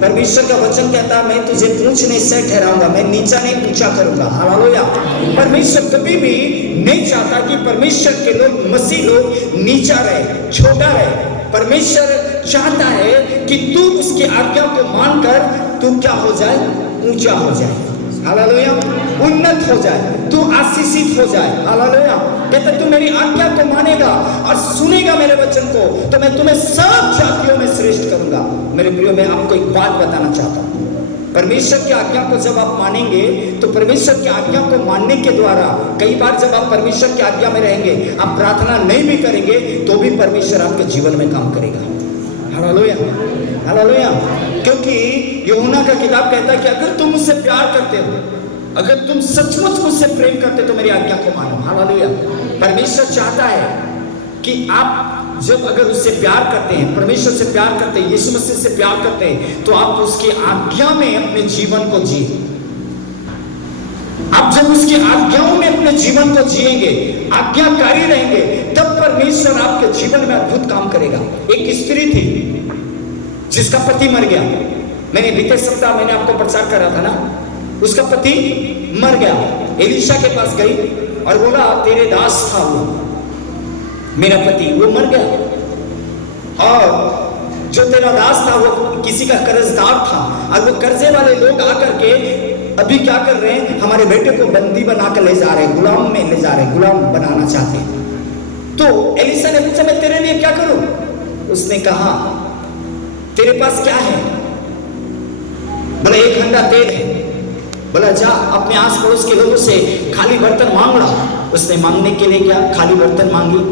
परमेश्वर का वचन कहता है मैं तुझे पूछने से ठहराऊंगा, मैं नीचा नहीं ऊंचा करूंगा। हालेलुया। परमेश्वर कभी भी नहीं चाहता कि परमेश्वर के लोग, मसीह लोग नीचा रहे, छोटा रहे। परमेश्वर चाहता है कि तू उसकी आज्ञा को मानकर तू क्या हो जाए, ऊंचा हो जाए। हालेलुया। उन्नत हो जाए, तू आशीषित हो जाए। हालेलुया। कहता तू मेरी आज्ञा को मानेगा और सुनेगा मेरे वचन को तो मैं तुम्हें सब जातियों में श्रेष्ठ करूंगा। मेरे प्रियो, मैं आपको एक बात बताना चाहता हूं। परमेश्वर की आज्ञा को जब आप मानेंगे तो परमेश्वर की आज्ञा को मानने के द्वारा, कई बार जब आप परमेश्वर की आज्ञा में रहेंगे, आप प्रार्थना नहीं भी करेंगे तो भी परमेश्वर आपके जीवन में काम करेगा। हालेलुया। हालेलुया। क्योंकि यूहन्ना का किताब कहता है कि अगर तुम मुझसे प्यार करते हो, अगर तुम सचमुच मुझसे प्रेम करते तो मेरी आज्ञा को मानो। हालेलुया। परमेश्वर चाहता है कि आप जब अगर उससे प्यार करते हैं, परमेश्वर से प्यार करते हैं, यीशु मसीह से प्यार करते हैं, तो आप उसकी आज्ञा में अपने जीवन को जिए। आप जब उसकी आज्ञाओं में अपने जीवन को जिएंगे, आज्ञाकारी रहेंगे, तब परमेश्वर आपके जीवन में अद्भुत काम करेगा। एक स्त्री थी जिसका पति मर गया। मैंने बीते सप्ताह मैंने आपको प्रचार करा था ना, उसका पति मर गया। एलीशा के पास गई और बोला तेरे दास था वो, मेरा पति वो मर गया और जो तेरा दास था वो किसी का कर्जदार था और वो कर्जे वाले लोग आकर के अभी क्या कर रहे हैं, हमारे बेटे को बंदी बना कर ले जा रहे हैं, गुलाम में ले जा रहे हैं, गुलाम बनाना चाहते हैं। तो एलीशा ने पूछा मैं तेरे लिए क्या करूं? उसने कहा तेरे पास क्या है? बोला 1 हंडा तेल है। बोला जा अपने आस पड़ोस के लोगों से खाली बर्तन मांग ला। उसने मांगने के लिए क्या, खाली बर्तन मांगी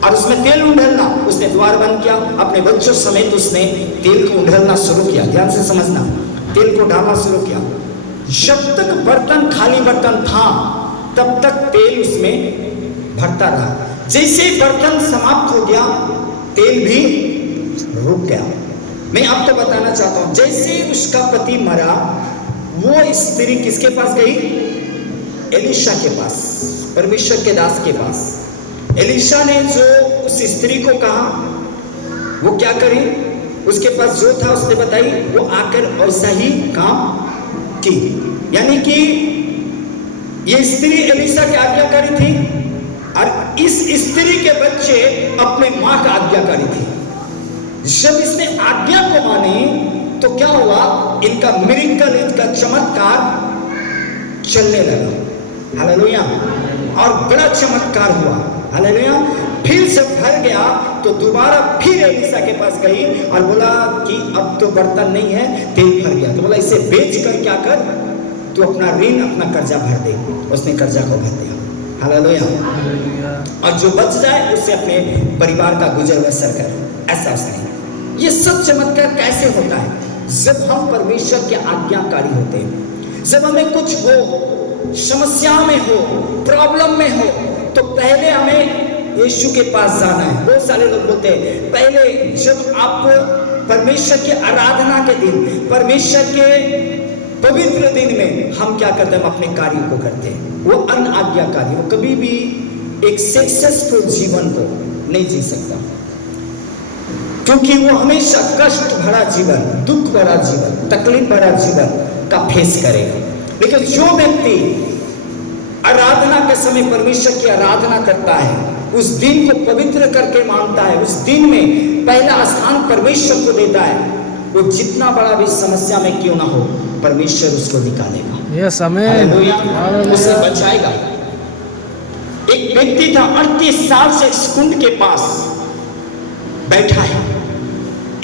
और उसमें तेल उंडेलना। उसने द्वार बंद किया, अपने बच्चों समेत उसने तेल को उंडेलना शुरू किया। ध्यान से समझना, तेल को डालना शुरू किया। जब तक बर्तन खाली बर्तन था तब तक तेल उसमें भरता रहा। जैसे बर्तन समाप्त हो गया तेल भी रुक गया। मैं आपको बताना चाहता हूं, जैसे उसका पति मरा वो स्त्री किसके पास गई? एलीशा के पास, परमेश्वर के दास के पास। एलीशा ने जो उस स्त्री को कहा वो क्या करी, उसके पास जो था उसने बताई, वो आकर वैसा ही काम की। यानी कि ये स्त्री एलीशा की आज्ञाकारी थी और इस स्त्री के बच्चे अपने मां का आज्ञाकारी थे। जब इसने आज्ञा को मानी तो क्या हुआ, इनका मिरेकल, इनका चमत्कार चलने लगा। हालेलुया। और बड़ा चमत्कार हुआ। हालेलुया। फिर जब भर गया तो दोबारा फिर एलीशा के पास गई और बोला कि अब तो बर्तन नहीं है, तेल भर गया। तो बोला इसे बेच कर क्या कर, तू अपना ऋण, अपना कर्जा भर दे। उसने कर्जा को भर दिया। हालेलुया। और जो बच जाए उससे अपने परिवार का गुजर बसर कर। ऐसा उसने। ये सब चमत्कार कैसे होता है? जब हम परमेश्वर के आज्ञाकारी होते हैं। जब हमें कुछ हो, समस्या में हो, प्रॉब्लम में हो, तो पहले हमें यीशु के पास जाना है। बहुत सारे लोग बोलते हैं पहले जब आप परमेश्वर की आराधना के दिन, परमेश्वर के पवित्र दिन में हम क्या करते हैं, हम अपने कार्यों को करते हैं। वो अनाज्ञाकारी, वो कभी भी एक सक्सेसफुल जीवन को नहीं जी सकता, क्योंकि वो हमेशा कष्ट भरा जीवन, दुख भरा जीवन, तकलीफ भरा जीवन का फेस करेगा। लेकिन जो व्यक्ति आराधना के समय परमेश्वर की आराधना करता है, उस दिन को पवित्र करके मानता है, उस दिन में पहला स्थान परमेश्वर को देता है, वो जितना बड़ा भी समस्या में क्यों ना हो, परमेश्वर उसको निकालेगा। यस आमीन। उसे बचाएगा। एक व्यक्ति था 38 साल से इस कुंड के पास बैठा है,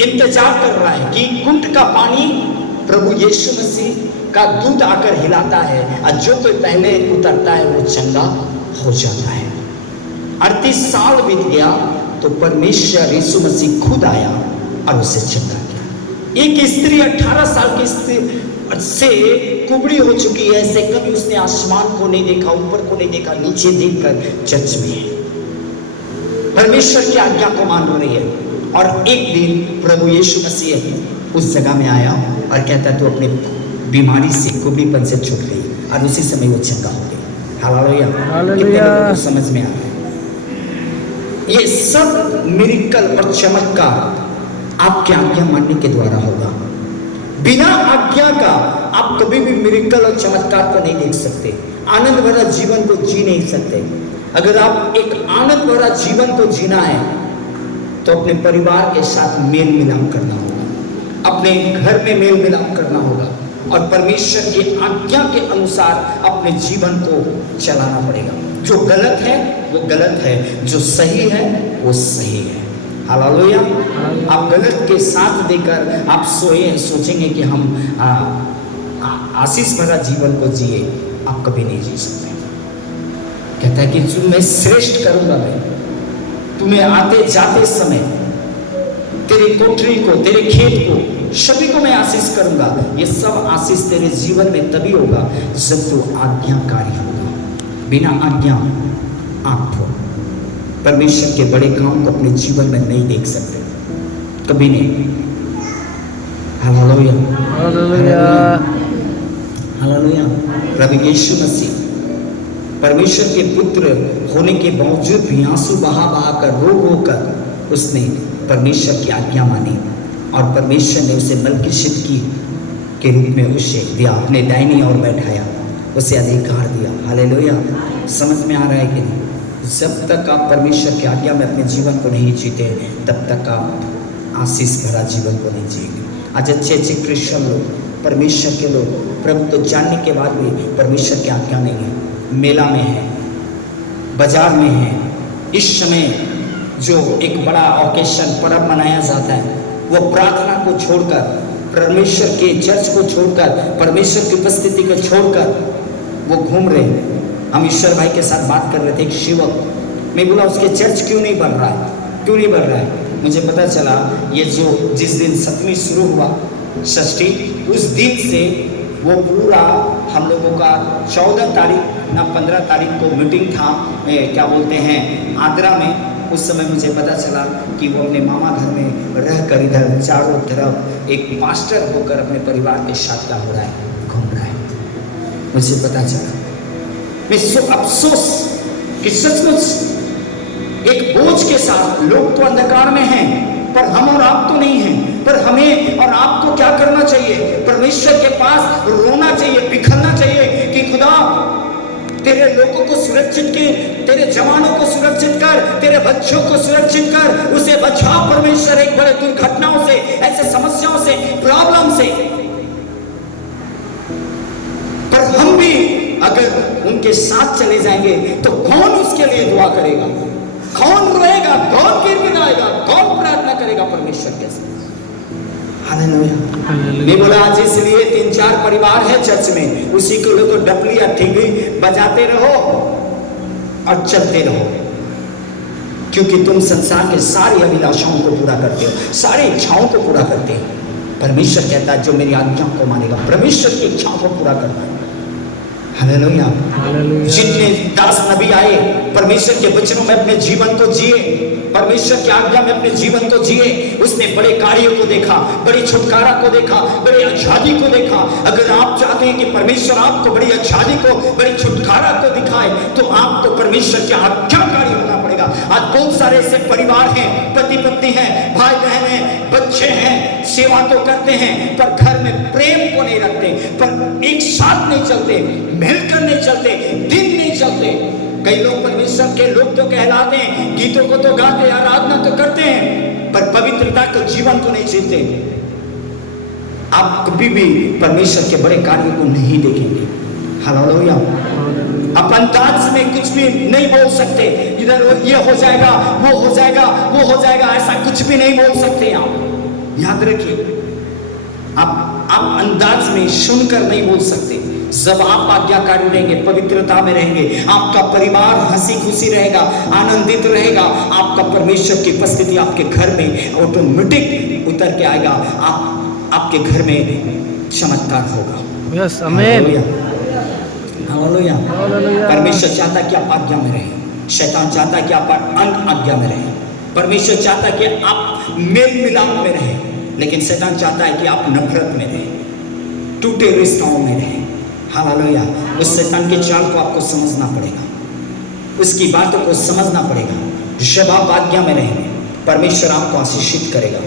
इंतजार कर रहा है कि कुंड का पानी प्रभु यीशु मसीह का दूध आकर हिलाता है और जो कोई पहले उतरता है वो चंगा हो जाता है। 38 साल बीत गया तो परमेश्वर यीशु मसीह खुद आया और उसे चंगा किया। एक स्त्री 18 साल की से कुबड़ी हो चुकी है, ऐसे कभी उसने आसमान को नहीं देखा, ऊपर को नहीं देखा, नीचे देखकर चर्च में है, परमेश्वर की आज्ञा को मान रही है। और एक दिन प्रभु यीशु मसीह उस जगह में आया और कहता है तू अपनी बीमारी से, कुबड़ीपन से छूट गई, और उसी समय वो चंगा हो गई। हालेलुया। कितने लोगों को समझ में आ रहा है? ये सब मिरेकल और चमत्कार आपके आज्ञा मानने के द्वारा होगा। आज्ञा का आप कभी भी मिरेकल और चमत्कार को नहीं देख सकते, आनंद भरा जीवन को जी नहीं सकते। अगर आप एक आनंद भरा जीवन को जीना है तो अपने परिवार के साथ मेल मिलाप करना होगा, अपने घर में मेल मिलाप करना होगा और परमेश्वर की आज्ञा के अनुसार अपने जीवन को चलाना पड़ेगा। जो गलत है वो गलत है, जो सही है वो सही है। हालेलुया। आप गलत के साथ देकर आप सोचेंगे कि हम आशीष भरा जीवन को जिए, आप कभी नहीं जी सकते। कहता है कि मैं श्रेष्ठ करूंगा, मैं तुम्हें आते जाते समय तेरी कोठरी को, तेरे खेत को, सभी को मैं आशीष करूंगा। ये सब आशीष तेरे जीवन में तभी होगा जब तू आज्ञाकारी होगा। बिना आज्ञा आप परमेश्वर के बड़े काम को अपने जीवन में नहीं देख सकते, कभी नहीं। Hallelujah, hallelujah. प्रभु यीशु मसीह परमेश्वर के पुत्र होने के बावजूद भी आंसू बहा बहा कर, रो रो कर उसने परमेश्वर की आज्ञा मानी और परमेश्वर ने उसे मलकीसिदकी के रूप में उसे दिया, अपने दाहिनी ओर बैठाया, उसे अधिकार दिया। हालेलुया। समझ में आ रहा है कि नहीं? जब तक आप परमेश्वर की आज्ञा में अपने जीवन को नहीं जीते तब तक आप आशीष भरा जीवन को नहीं जिएंगे। आज अच्छे अच्छे क्रिश्चियन लोग, परमेश्वर के लोग प्रभु को जानने के बाद भी परमेश्वर की आज्ञा नहीं है, मेला में है, बाजार में है। इस समय जो एक बड़ा ओकेशन पर्व मनाया जाता है, वो प्रार्थना को छोड़कर, परमेश्वर के चर्च को छोड़कर, परमेश्वर की उपस्थिति को छोड़कर वो घूम रहे हैं। हम ईश्वर भाई के साथ बात कर रहे थे, एक शिवक, मैं बोला उसके चर्च क्यों नहीं बढ़ रहा है, क्यों नहीं बढ़ रहा है? मुझे पता चला ये जो जिस दिन सप्तमी शुरू हुआ, षष्ठी, उस दिन से वो पूरा हम लोगों का 14 तारीख ना 15 तारीख को मीटिंग था, क्या बोलते हैं, आगरा में। उस समय मुझे पता चला कि वो अपने मामा घर में रहकर इधर चारों तरफ एक पास्टर होकर अपने परिवार के साथ क्या हो रहा है, घूम रहा है। मुझे पता चला, मैं अफसोस कि सचमुच एक बोझ के साथ लोग तो अंधकार में हैं, पर हम और आप तो नहीं हैं। पर हमें और आपको क्या करना चाहिए? परमेश्वर के पास रोना चाहिए, बिखरना चाहिए कि खुदा तेरे लोगों को सुरक्षित कर, तेरे जवानों को सुरक्षित कर, तेरे बच्चों को सुरक्षित कर, उसे बचा परमेश्वर एक बड़े दुर्घटनाओं से, ऐसे समस्याओं से, प्रॉब्लम से। पर हम भी अगर उनके साथ चले जाएंगे तो कौन उसके लिए दुआ करेगा, कौन रोएगा, कौन गिड़गिड़ाएगा, कौन प्रार्थना करेगा परमेश्वर के साथ? हालेलुया। मैं बोला आज इसलिए 3-4 परिवार है चर्च में, उसी को लोग डपली या ठीकरी बजाते रहो और चलते रहो, क्योंकि तुम संसार के सारी अभिलाषाओं को पूरा करते हो, सारी इच्छाओं को पूरा करते हो। परमेश्वर कहता है जो मेरी आज्ञा को मानेगा, परमेश्वर की इच्छाओं को पूरा करना है। हालेलुया। जितने दास नबी आए परमेश्वर के वचनों में अपने जीवन को जिए, परमेश्वर की आज्ञा में अपने जीवन को जिए, उसने बड़े कार्यों को देखा, बड़ी छुटकारा को देखा, बड़ी आजादी को देखा। अगर आप चाहते हैं कि परमेश्वर आपको बड़ी आजादी को, बड़ी छुटकारा को दिखाए, तो आपको परमेश्वर की आज्ञाकारी होना पड़ेगा। आज बहुत सारे ऐसे परिवार हैं, पति पत्नी हैं, भाई बहन हैं, बच्चे हैं, सेवा तो करते हैं पर घर में प्रेम को नहीं रखते, पर एक साथ नहीं चलते, मिलकर नहीं चलते, दिन नहीं चलते। कई लोग परमेश्वर के लोग तो कहलाते हैं, गीतों को तो गाते, आराधना तो करते हैं, पर पवित्रता के जीवन को नहीं जीते। आप कभी भी परमेश्वर के बड़े कार्यों को नहीं देखेंगे। हालेलुया। आप अंदाज में कुछ भी नहीं बोल सकते, इधर ये हो जाएगा, वो हो जाएगा, वो हो जाएगा, ऐसा कुछ भी नहीं बोल सकते। आप याद रखिए, आप अंदाज में सुनकर नहीं बोल सकते। जब आप आज्ञाकारी रहेंगे, पवित्रता में रहेंगे, आपका परिवार हंसी खुशी रहेगा, आनंदित रहेगा, आपका परमेश्वर की उपस्थिति आपके घर में ऑटोमेटिक उतर के आएगा, आपके घर में चमत्कार होगा। यस, आमीन। हालेलुया। परमेश्वर चाहता है कि आप आज्ञा में रहें, शैतान चाहता है कि आप अनाज्ञा में रहें। परमेश्वर चाहता है कि आप मेल मिलाप में रहें, लेकिन शैतान चाहता है कि आप नफरत में रहें, टूटे रिश्तों में रहें। हालेलुया। उस शैतान के चाल को आपको समझना पड़ेगा, उसकी बातों को समझना पड़ेगा। जब आप आज्ञा में रहेंगे, परमेश्वर आपको आशीषित करेगा।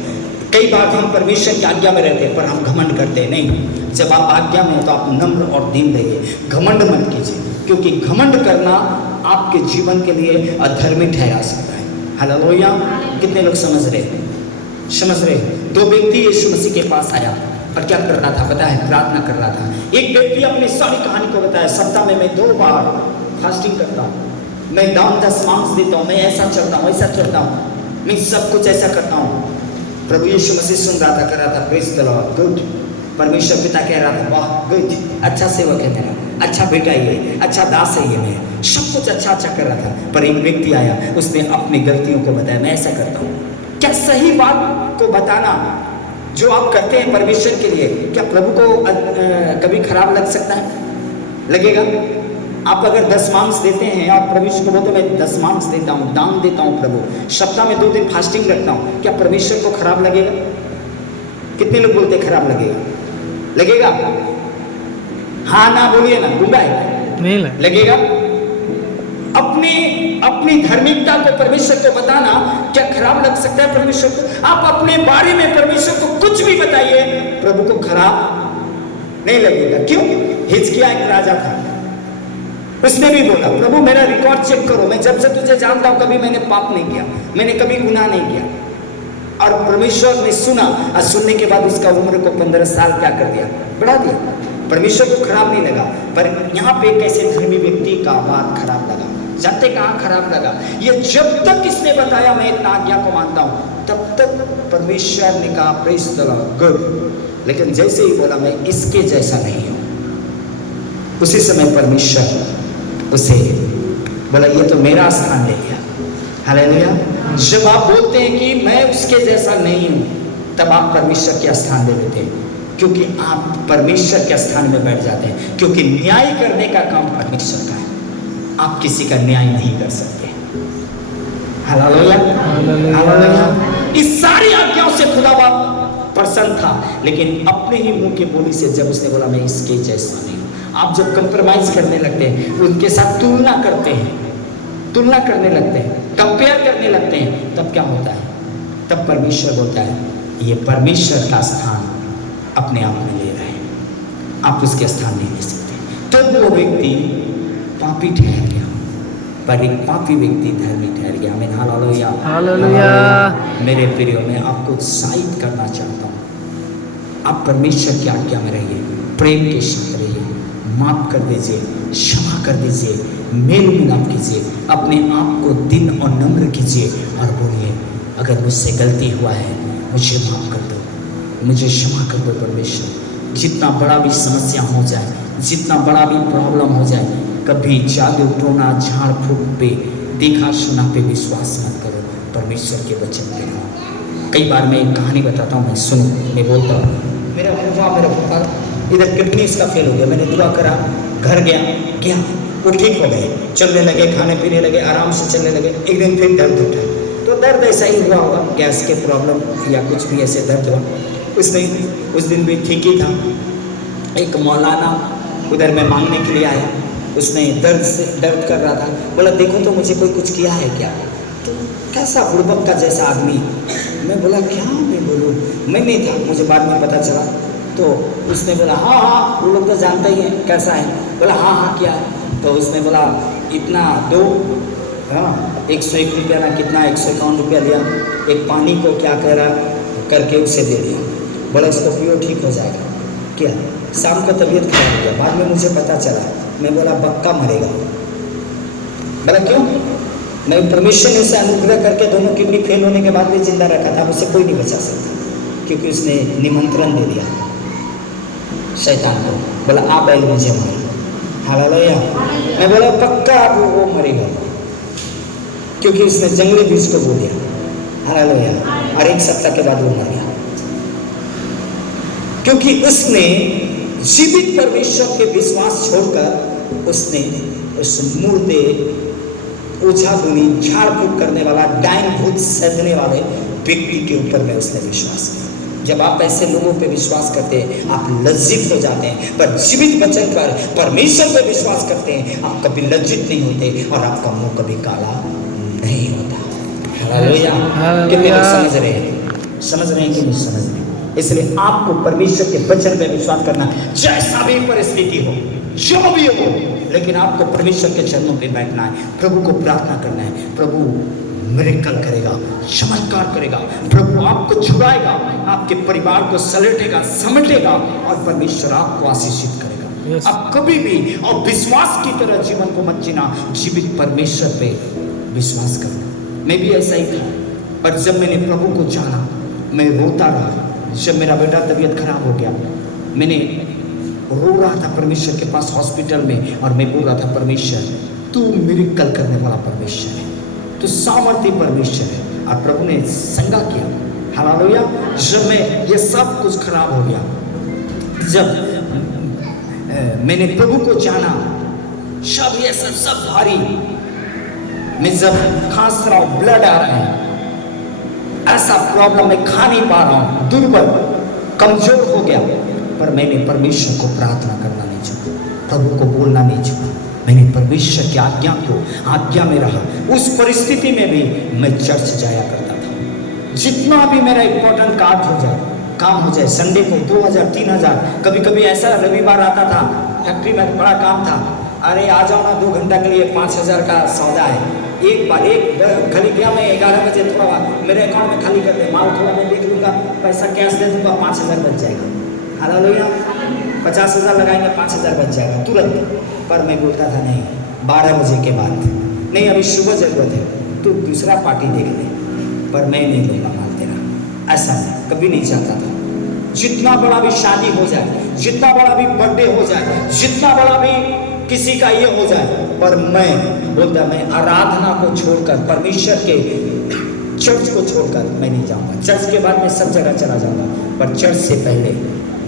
कई बार हम परमेश्वर की आज्ञा में रहते हैं पर हम घमंड करते हैं। नहीं, जब आप आज्ञा में हो तो आप नम्र और दीन रहिए, घमंड मत कीजिए, क्योंकि घमंड करना आपके जीवन के लिए अधर्मी ठहरा सकता है। हालेलुया। कितने लोग समझ रहे? दो व्यक्ति यीशु मसीह के पास आया और क्या कर रहा था पता है? प्रार्थना कर रहा था। एक व्यक्ति अपनी सारी कहानी को बताया, सप्ताह में मैं 2 बार फास्टिंग करता हूँ, मैं दान दशमांश देता हूँ, मैं ऐसा चलता हूँ, ऐसा चलता हूँ, मैं सब कुछ ऐसा करता हूँ। प्रभु यीशु मसीह सुन रहा था, कर रहा था, प्रेज द लॉर्ड, गुड। परमेश्वर पिता कह रहा था, वाह गुड, अच्छा सेवक है मेरा, अच्छा बेटा ये, अच्छा दास है ये, मैं सब कुछ अच्छा अच्छा कर रहा था। पर एक व्यक्ति आया, उसने अपनी गलतियों को बताया, मैं ऐसा करता हूँ। क्या सही बात को बताना जो आप करते हैं परमेश्वर के लिए, क्या प्रभु को कभी खराब लग सकता है? लगेगा? आप अगर दशमांश देते हैं, आप परमेश्वर को बोलते मैं दशमांश देता हूँ, दान देता हूँ प्रभु, सप्ताह में 2 दिन फास्टिंग रखता हूँ, क्या परमेश्वर को खराब लगेगा? कितने लोग बोलते खराब लगेगा? लगेगा? हाँ ना बोलिए ना, गूंगा है? नहीं लगेगा। अपनी धार्मिकता को परमेश्वर को बताना क्या खराब लग सकता है परमेश्वर को? आप अपने बारे में परमेश्वर को कुछ भी बताइए, प्रभु को खराब नहीं लगेगा। क्यों? हिजकिय्याह एक राजा था, उसने भी बोला प्रभु मेरा रिकॉर्ड चेक करो, मैं जब से तुझे जानता हूं कभी मैंने पाप नहीं किया, मैंने कभी गुनाह नहीं किया। और परमेश्वर ने सुना, और सुनने के बाद उसका उम्र को 15 साल क्या कर दिया? बढ़ा दिया। परमेश्वर को खराब नहीं लगा। पर यहाँ पे कैसे धर्मी व्यक्ति का बात खराब लगा? जानते कहाँ खराब लगा? ये जब तक इसने बताया मैं इतना आज्ञा को मानता हूँ, तब तक परमेश्वर ने कहा प्रेज द लॉर्ड, गुड। लेकिन जैसे ही बोला मैं इसके जैसा नहीं हूँ, उसी समय परमेश्वर उसे बोला ये तो मेरा स्थान ले लिया। हालेलुया। जब आप बोलते हैं कि मैं उसके जैसा नहीं हूं, तब आप परमेश्वर के स्थान ले लेते हैं, क्योंकि आप परमेश्वर के स्थान में बैठ जाते हैं। क्योंकि न्याय करने का काम परमेश्वर का है, आप किसी का न्याय नहीं कर सकते। हालेलुया। हालेलुया। इस सारी आज्ञाओं से खुदा बाप प्रसन्न था, लेकिन अपने ही मुंह की बोली से जब उसने बोला मैं इसके जैसा नहीं हूं, आप जब कंप्रोमाइज करने लगते हैं, उनके साथ तुलना करते हैं, तुलना करने लगते हैं, कंपेयर करने लगते हैं, तब क्या होता है? तब परमेश्वर बोलता है ये परमेश्वर का स्थान अपने आप में ले रहे हैं, आप उसके स्थान नहीं ले सकते। तब वो व्यक्ति पापी ठहर गया, पर एक पापी व्यक्ति धर्मी ठहर गया। मैं हालेलुया। हालेलुया। मेरे प्रियो, मैं आपको उत्साहित करना चाहता हूँ, आप परमेश्वर की आज्ञा में रहिए, प्रेम के साथ रहिए, माफ कर दीजिए, क्षमा कर दीजिए, मेल मिलाप कीजिए, अपने आप को दिन और नम्र कीजिए और बोलिए अगर मुझसे गलती हुआ है मुझे माफ कर दो, मुझे क्षमा कर दो परमेश्वर। जितना बड़ा भी समस्या हो जाए, जितना बड़ा भी प्रॉब्लम हो जाए, कभी जादू टोना झाड़ फूक पे, देखा सुना पे विश्वास मत करो, परमेश्वर के वचन पे रहो। कई बार मैं एक कहानी बताता हूँ, मैं सुनो, मैं बोलता हूँ, मेरा पापा इधर किडनी इसका फेल हो गया, मैंने दुआ करा, घर गया वो ठीक हो गए, चलने लगे, खाने पीने लगे, आराम से चलने लगे। एक दिन फिर दर्द उठा, तो दर्द ऐसा ही हुआ होगा, गैस के प्रॉब्लम या कुछ भी ऐसे दर्द हुआ। उस दिन भी ठीक ही था। एक मौलाना उधर में मांगने के लिए आया, उसने दर्द कर रहा था, बोला देखो तो मुझे कोई कुछ किया है क्या? तो कैसा बुड़बक का जैसा आदमी। मैं बोला क्या मैं बोलूँ, मैं नहीं था, मुझे बाद में पता चला। तो उसने बोला हाँ वो लोग तो जानते ही हैं कैसा है। बोला हाँ क्या है? तो उसने बोला इतना दो, हाँ 101 रुपया ना कितना 151 रुपया लिया, एक पानी को क्या कह रहा करके उसे दे दिया। बोला इसको पियो ठीक हो जाएगा। क्या? शाम को तबीयत खराब हो गया, बाद में मुझे पता चला। मैं बोला बक्का मरेगा। बोला क्यों? मैं परमेश्वर ने उसे अनुग्रह करके दोनों किडनी फेल होने के बाद भी जिंदा रखा था, उसे कोई नहीं बचा सकता, क्योंकि उसने निमंत्रण दे दिया शैतान को। बोला आप आए मुझे मारे। हालेलुया। मैं बोला पक्का आप वो मरेगा, क्योंकि उसने जंगली बीज को बो दिया। हालेलुया। और 1 सप्ताह के बाद वो मर गया, क्योंकि उसने जीवित परमेश्वर के विश्वास छोड़कर उसने उस मुर्दे, ओझा गुनी, झाड़ फूक करने वाला, डायन भूत सैधने वाले व्यक्ति के ऊपर में उसने विश्वास किया। जब आप ऐसे लोगों पे विश्वास करते हैं आप लज्जित हो जाते हैं, पर जीवित वचन पर परमेश्वर पे विश्वास करते हैं आप कभी लज्जित नहीं होते और आपका मुंह कभी काला नहीं होता। हालेलुया। कितने लोग समझ रहे हैं? समझ रहे हैं कि नहीं समझ रहे हैं? इसलिए आपको परमेश्वर के वचन में विश्वास करना, जैसा भी परिस्थिति हो, जो भी हो, लेकिन आपको परमेश्वर के चरणों पे बैठना है, प्रभु को प्रार्थना करना है। प्रभु मिरेकल करेगा, चमत्कार करेगा, प्रभु आपको छुड़ाएगा, आपके परिवार को समेटेगा समेटेगा और परमेश्वर आपको आशीषित करेगा। आप कभी भी और विश्वास की तरह जीवन को मत जीना, जीवित परमेश्वर पे विश्वास करना। मैं भी ऐसा ही था, पर जब मैंने प्रभु को जाना, मैं रोता रहा। जब मेरा बेटा तबीयत खराब हो गया, मैंने रो रहा था परमेश्वर के पास हॉस्पिटल में, और मैं बोल रहा था, परमेश्वर तू मिरेकल करने वाला परमेश्वर है, तू सामर्थ्य परमेश्वर है। और प्रभु ने संगा किया, हालेलुया। जब मैं ये सब कुछ खराब हो गया, जब मैंने प्रभु को जाना, सब ये सब भारी, मैं जब खांस रहा हूँ, ब्लड आ रहा है, ऐसा प्रॉब्लम, मैं खा नहीं पा रहा हूँ, दुर्बल कमजोर हो गया, पर मैंने परमेश्वर को प्रार्थना करना नहीं छोड़ा, प्रभु को बोलना नहीं छोड़ा। मैंने परमेश्वर की आज्ञा में रहा। उस परिस्थिति में भी मैं चर्च जाया करता था। जितना भी मेरा इंपॉर्टेंट काम हो जाए, संडे को 2000 3000, कभी कभी ऐसा रविवार आता था, फैक्ट्री में बड़ा काम था, अरे आ जाओ ना 2 घंटा के लिए, 5000 का सौदा है। एक खाली गया मैं 11 बजे, थोड़ा मेरे अकाउंट में खाली कर दे, माल थोड़ा मैं देख लूँगा, पैसा कैश दे दूँगा, 5000 बच जाएगा। हालेलुया। 50,000 लगाएंगे, 5000 बच जाएगा तुरंत। पर मैं बोलता था नहीं, 12 बजे के बाद नहीं, अभी सुबह जरूरत है, तो दूसरा पार्टी देख ले, पर मैं नहीं लूँगा माल तेरा। ऐसा मैं कभी नहीं चाहता था। जितना बड़ा भी शादी हो जाए, जितना बड़ा भी बर्थडे हो जाए, जितना बड़ा भी किसी का ये हो जाए, पर मैं बोलता, मैं आराधना को छोड़कर, परमेश्वर के चर्च को छोड़कर मैं नहीं जाऊंगा। चर्च के बाद मैं सब जगह चला जाऊंगा, पर चर्च से पहले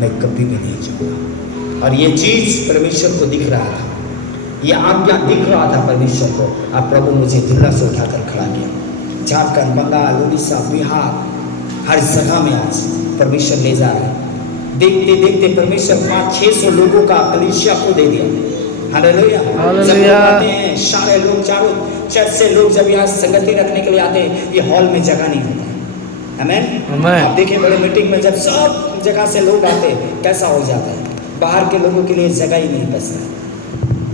मैं कभी भी नहीं जाऊंगा। और ये चीज परमेश्वर को दिख रहा था, ये आज्ञा दिख रहा था परमेश्वर को। अब प्रभु मुझे दिल्ला से उठाकर खड़ा किया। झारखंड, बंगाल, उड़ीसा, बिहार, हर जगह में आज परमेश्वर ले जा रहा है। देखते देखते परमेश्वर 500-600 लोगों का कलीसिया को दे दिया। हालेलुया। जब आते हैं सारे लोग, चारों चर्च से लोग जब यहाँ संगति रखने के लिए आते हैं, ये हॉल में जगह नहीं होता है। आमीन। आप देखें बड़े मीटिंग में जब सब जगह से लोग आते हैं, कैसा हो जाता है, बाहर के लोगों के लिए जगह ही नहीं बचता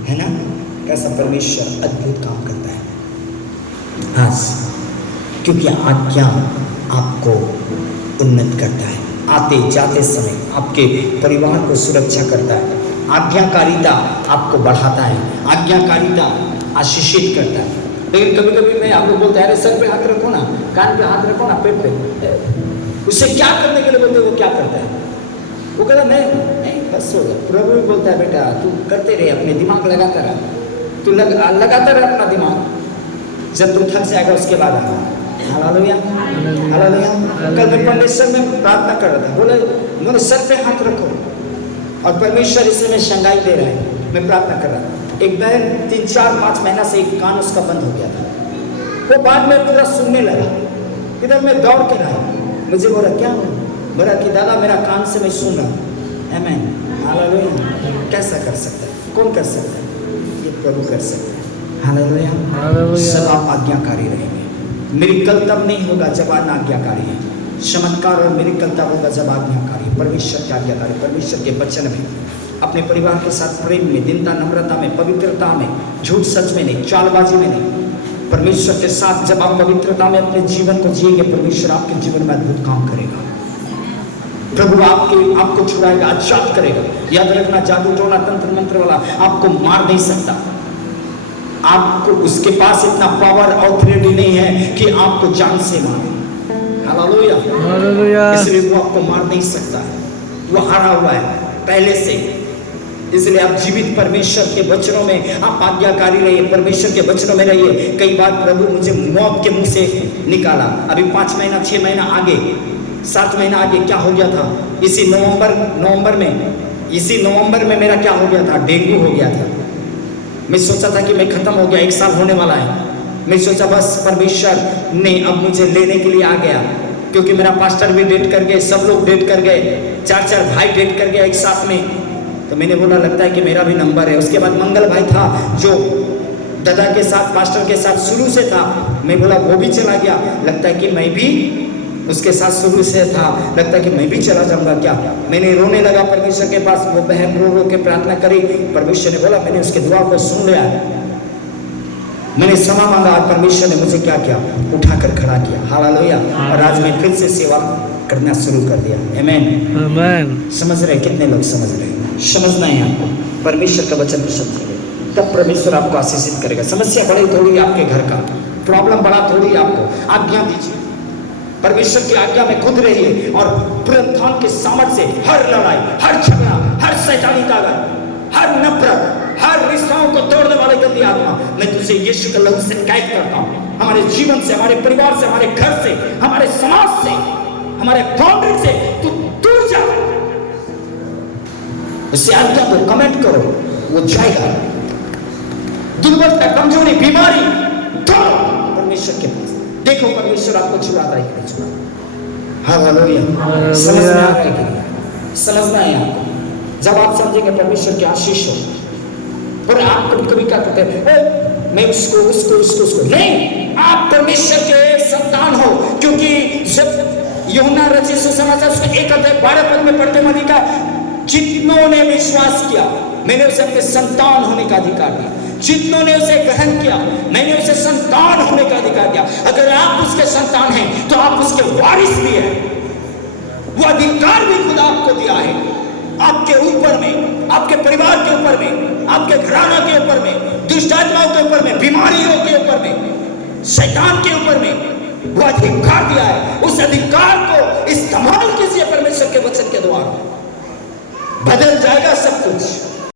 है ना। कैसा परमेश्वर अद्भुत काम करता है आज, क्योंकि आज्ञा आपको उन्नत करता है। आते जाते समय आपके परिवार को सुरक्षा करता है। आज्ञाकारिता आपको बढ़ाता है, आज्ञाकारिता आशीषित करता है। लेकिन कभी कभी मैं आपको बोलता है, अरे सर पे हाथ रखो ना, कान पे हाथ रखो ना, पेट पे, उससे क्या करने के लिए बोलते, वो क्या करता है, वो कहता नहीं बस हो गया। प्रभु भी बोलता है, बेटा तू करते रहे, अपने दिमाग लगाता रहा, तू लगाता रहा अपना दिमाग, जब तू थक जाएगा उसके बाद आना। Hallelujah, hallelujah. कल मैं परमेश्वर में प्रार्थना कर रहा था, बोले मेरे सर पे हाथ रखो, और परमेश्वर इसे में शंगाई दे रहा है। मैं प्रार्थना कर रहा था, एक बहन 3-4-5 महीना से एक कान उसका बंद हो गया था, वो बाद में पूरा सुनने लगा। इधर मैं दौड़ के रहा, मुझे बोला क्या हो, बोला कि दादा मेरा कान से मैं सुन रहा। आमीन, हालेलुया। कैसा कर सकता है, कौन कर सकता है, ये प्रभु कर सकता है। हालेलुया। सब आप आज्ञाकारी रहेंगे। मिरेकल तब नहीं होगा जब आप आज्ञाकारी है। चमत्कार और मिरेकल तब होगा जब आज्ञाकारी, परमेश्वर की आज्ञाकारी, परमेश्वर के वचन में, अपने परिवार के साथ प्रेम में, दीनता, नम्रता में, पवित्रता में, झूठ सच में नहीं, चालबाजी में नहीं, परमेश्वर के साथ जब आप पवित्रता में अपने जीवन को जिएंगे, परमेश्वर आपके जीवन में अद्भुत काम करेगा। प्रभु आपको छुड़ाएगा, आजाद करेगा। याद रखना, जादू टोना तंत्र मंत्र वाला आपको मार नहीं सकता। आपको उसके पास इतना पावर ऑथोरिटी नहीं है कि आपको जान से मारे। हालेलुया। इसलिए वो आपको मार नहीं सकता है, वो हारा हुआ है पहले से। इसलिए आप जीवित परमेश्वर के वचनों में आप आज्ञाकारी रहिए, परमेश्वर के वचनों में रहिए। कई बार प्रभु मुझे मौत के मुंह से निकाला। अभी 5 महीना 6 महीना आगे, 7 महीना आगे क्या हो गया था, इसी नवंबर में मेरा क्या हो गया था, डेंगू हो गया था। मैं सोचा था कि मैं खत्म हो गया, 1 साल होने वाला है। मैं सोचा बस परमेश्वर ने अब मुझे लेने के लिए आ गया, क्योंकि मेरा पास्टर भी डेट कर गए, सब लोग डेट कर गए, 4 भाई डेट कर गए एक साथ में। तो मैंने बोला लगता है कि मेरा भी नंबर है। उसके बाद मंगल भाई था जो दादा के साथ, पास्टर के साथ शुरू से था, मैं बोला वो भी चला गया, लगता है कि मैं भी उसके साथ शुरू से था, लगता कि मैं भी चला जाऊंगा क्या। मैंने रोने लगा परमेश्वर के पास, वो बहन रो रो के प्रार्थना करी, परमेश्वर ने बोला मैंने उसके दुआ को सुन लिया, मैंने क्षमा मांगा और परमेश्वर ने मुझे क्या किया, उठाकर खड़ा किया। हालेलुया। और आज मैं फिर से सेवा करना शुरू कर दिया। आमीन आमीन। समझ रहे, कितने लोग समझ रहे? समझना है आपको, परमेश्वर का वचन को समझेंगे तब परमेश्वर आपको आशीषित करेगा। समस्या बड़ी थोड़ी आपके घर का, प्रॉब्लम बड़ा थोड़ी आपको, आज्ञा दीजिए, परमेश्वर की आज्ञा में खुद रहिए और पुनरुत्थान के सामर्थ से हर लड़ाई, हर झगड़ा, हर शैतानी ताकत, हर नफरत, हर रिश्ताओं को तोड़ने वाले गंदी आत्मा, मैं तुझे यीशु के लहू से कैद करता हूं। हमारे जीवन से, हमारे परिवार से, हमारे घर से, हमारे समाज से, हमारे बाउंड्री से तू दूर जा। इसे आज्ञा को कमेंट करो, वो जाएगा। दुर्बलता, कमजोरी, बीमारी दौड़ो परमेश्वर के पास, देखो परमेश्वर आपको छुड़ाता है कि नहीं छुड़ाता। हालेलुया। समझ में आ रहा है कि नहीं? समझना है आपको। जब आप समझेंगे परमेश्वर की आशीष हो, पर आप कभी कभी क्या कहते हैं, मैं उसको उसको उसको उसको नहीं, आप परमेश्वर के संतान हो। क्योंकि जब यूहन्ना रचित सुसमाचार उसके 1:12 में पढ़ते हैं, लिखा जितनों ने विश्वास किया मैंने उसे अपने संतान होने का अधिकार दिया, जितनों ने उसे ग्रहण किया मैंने उसे संतान होने का अधिकार दिया। अगर आप उसके संतान हैं तो आप उसके वारिस भी हैं। वो अधिकार भी खुदा आपको दिया है, आपके ऊपर में, आपके परिवार के ऊपर में, आपके घराना के ऊपर में, दुष्ट आत्माओं के ऊपर में, बीमारियों के ऊपर में, शैतान के ऊपर में वो अधिकार दिया है। उस अधिकार को इस्तेमाल कीजिए परमेश्वर के वचन के द्वारा, बदल जाएगा सब कुछ।